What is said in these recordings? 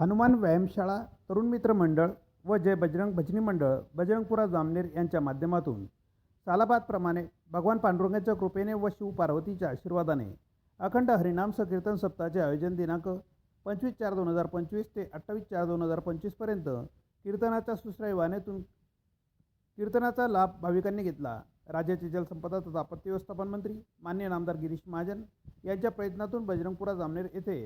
हनुमान व्यायामशाळा तरुण मित्र मंडळ व जय बजरंग भजनी मंडळ बजरंगपुरा जामनेर यांच्या माध्यमातून सालाबादप्रमाणे भगवान पांडुरंगाच्या कृपेने व शिव पार्वतीच्या आशीर्वादाने अखंड हरिनाम संकीर्तन सप्ताहाचे आयोजन दिनांक पंचवीस चार दोन हजार पंचवीस ते अठ्ठावीस चार दोन हजार पंचवीसपर्यंत कीर्तनाच्या सुश्राई वाहनेतून कीर्तनाचा लाभ भाविकांनी घेतला. राज्याचे जलसंपदा तथा आपत्ती व्यवस्थापन मंत्री मान्य नामदार गिरीश महाजन यांच्या प्रयत्नातून बजरंगपुरा जामनेर येथे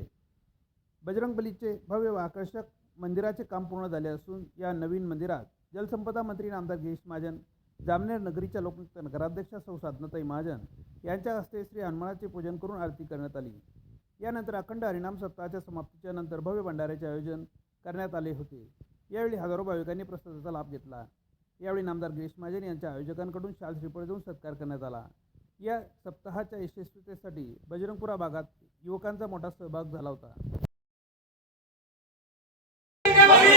बजरंगबलीचे भव्य व आकर्षक मंदिराचे काम पूर्ण झाले असून या नवीन मंदिरात जलसंपदा मंत्री नामदार गिरीश महाजन जामनेर नगरीच्या लोकयुक्त नगराध्यक्षा सौ साधनाताई महाजन यांच्या हस्ते श्री हनुमानाचे पूजन करून आरती करण्यात आली. यानंतर अखंड हरिणाम सप्ताहाच्या समाप्तीच्या नंतर भव्य भंडाऱ्याचे आयोजन करण्यात आले होते. यावेळी हजारो भाविकांनी प्रसादाचा लाभ घेतला. यावेळी नामदार गिरीश महाजन यांच्या आयोजकांकडून शाल श्रीफळ देऊन सत्कार करण्यात आला. या सप्ताहाच्या यशस्वीतेसाठी बजरंगपुरा भागात युवकांचा मोठा सहभाग झाला होता.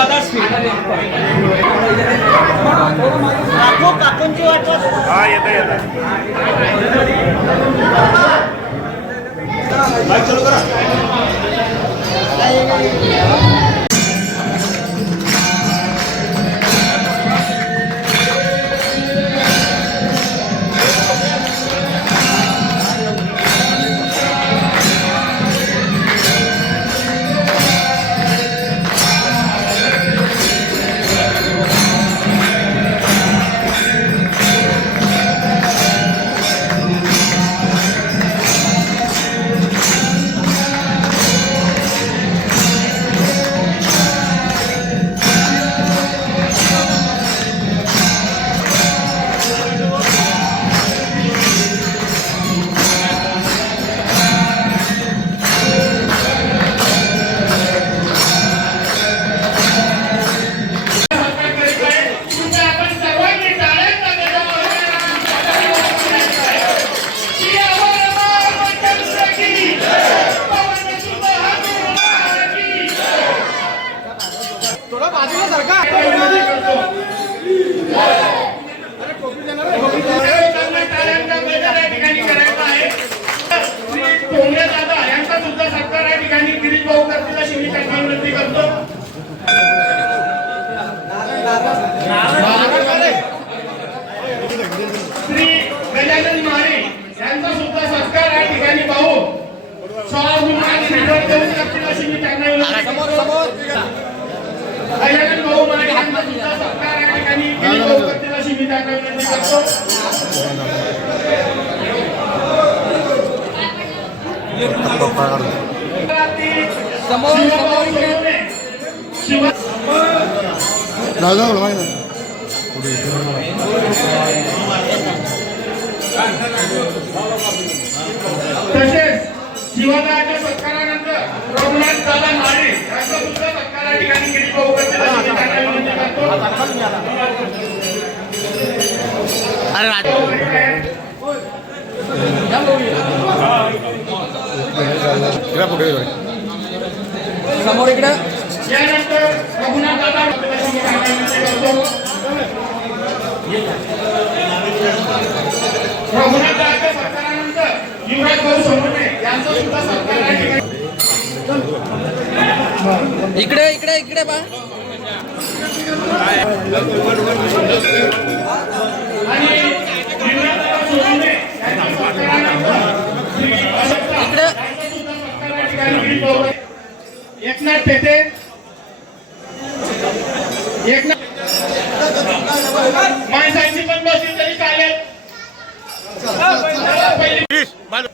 आकाश जिग्रन आपण 映画で。थोडा बाजूला सरका टाळ्यांचा गजर या ठिकाणी करायचा आहे. श्री टोंगे दादा यांचा ठिकाणी मी त्यांना विनंती करतो तसेच शिवदाच्या सत्कारानंतर रघुनाथ दादा माळे यांचा सुद्धा सत्कार या ठिकाणी गिरीश भाऊ समोर इकडे. यानंतर रघुनाथ दादा अशी एकनाथ पेते माणसांची पण बसली तरी चालेल. बाजू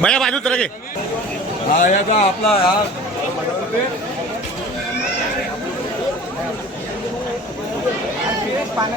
माझ्या बाजू तर हा याचा आपला पाणी